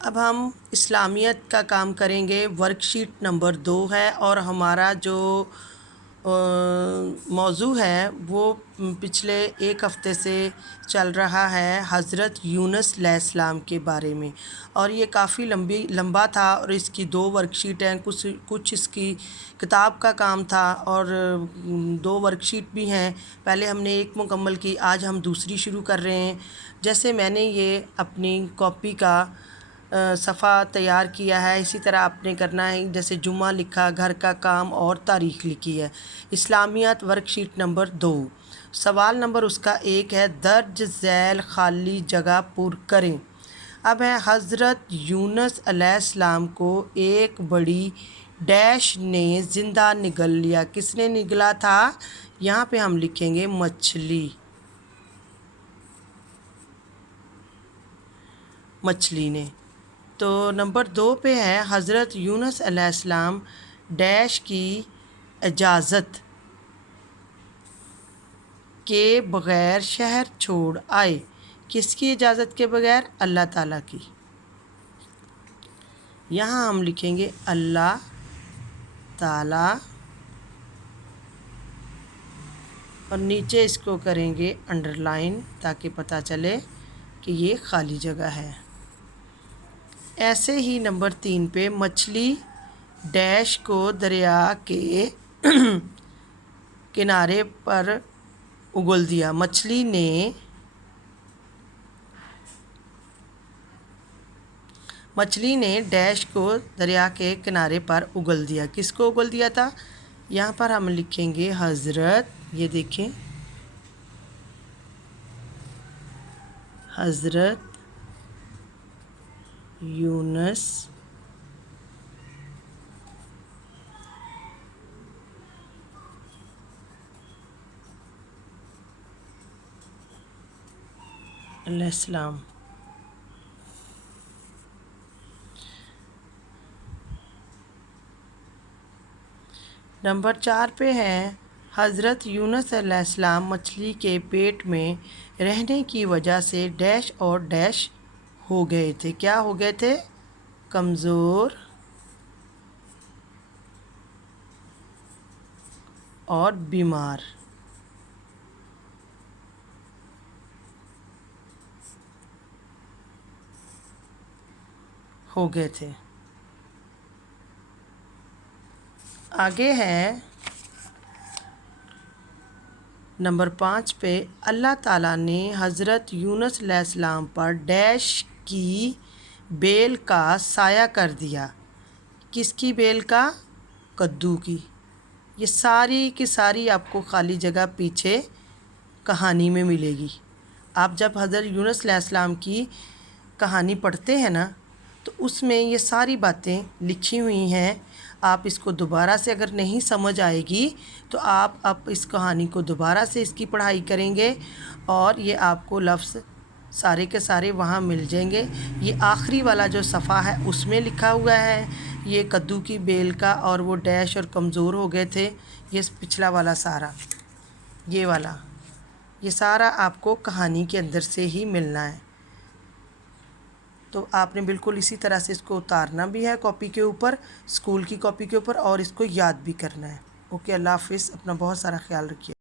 اب ہم اسلامیت کا کام کریں گے۔ ورک شیٹ نمبر 2 ہے اور ہمارا جو موضوع ہے وہ پچھلے ایک ہفتے سے چل رہا ہے حضرت یونس علیہ السلام کے بارے میں، اور یہ کافی لمبا تھا اور اس کی 2 ورک شیٹ ہیں، کچھ اس کی کتاب کا کام تھا اور 2 ورک شیٹ بھی ہیں۔ پہلے ہم نے ایک مکمل کی، آج ہم دوسری شروع کر رہے ہیں۔ جیسے میں نے یہ اپنی کاپی کا صفحہ تیار کیا ہے، اسی طرح آپ نے کرنا ہے۔ جیسے جمعہ لکھا، گھر کا کام اور تاریخ لکھی ہے۔ اسلامیات ورک شیٹ نمبر 2، سوال نمبر اس کا 1 ہے، درج ذیل خالی جگہ پر کریں۔ اب ہے حضرت یونس علیہ السلام کو ایک بڑی ڈیش نے زندہ نگل لیا۔ کس نے نگلا تھا؟ یہاں پہ ہم لکھیں گے مچھلی نے۔ تو نمبر 2 پہ ہے، حضرت یونس علیہ السلام ڈیش کی اجازت کے بغیر شہر چھوڑ آئے۔ کس کی اجازت کے بغیر؟ اللہ تعالیٰ کی۔ یہاں ہم لکھیں گے اللہ تعالیٰ اور نیچے اس کو کریں گے انڈر لائن تاکہ پتہ چلے کہ یہ خالی جگہ ہے۔ ایسے ہی نمبر 3 پہ، مچھلی ڈیش کو دریا کے کنارے پر اگل دیا۔ مچھلی نے ڈیش کو دریا کے کنارے پر اگل دیا۔ کس کو اگل دیا تھا؟ یہاں پر ہم لکھیں گے حضرت، یہ دیکھیں، حضرت یونس علیہ السلام۔ نمبر 4 پہ ہے، حضرت یونس علیہ السلام مچھلی کے پیٹ میں رہنے کی وجہ سے ڈیش اور ڈیش ہو گئے تھے۔ کیا ہو گئے تھے؟ کمزور اور بیمار ہو گئے تھے۔ آگے ہے نمبر 5 پہ، اللہ تعالیٰ نے حضرت یونس علیہ السلام پر ڈیش کی بیل کا سایہ کر دیا۔ کس کی بیل کا؟ کدو کی۔ یہ ساری کی ساری آپ کو خالی جگہ پیچھے کہانی میں ملے گی۔ آپ جب حضرت یونس علیہ السلام کی کہانی پڑھتے ہیں نا تو اس میں یہ ساری باتیں لکھی ہوئی ہیں۔ آپ اس کو دوبارہ سے اگر نہیں سمجھ آئے گی تو آپ اس کہانی کو دوبارہ سے اس کی پڑھائی کریں گے اور یہ آپ کو لفظ سارے کے سارے وہاں مل جائیں گے۔ یہ آخری والا جو صفحہ ہے اس میں لکھا ہوا ہے یہ کدو کی بیل کا، اور وہ ڈیش اور کمزور ہو گئے تھے، یہ پچھلا والا سارا، یہ والا، یہ سارا آپ کو کہانی کے اندر سے ہی ملنا ہے۔ تو آپ نے بالکل اسی طرح سے اس کو اتارنا بھی ہے کاپی کے اوپر، اسکول کی کاپی کے اوپر، اور اس کو یاد بھی کرنا ہے۔ اوکے، اللہ حافظ، اپنا بہت سارا خیال رکھیے۔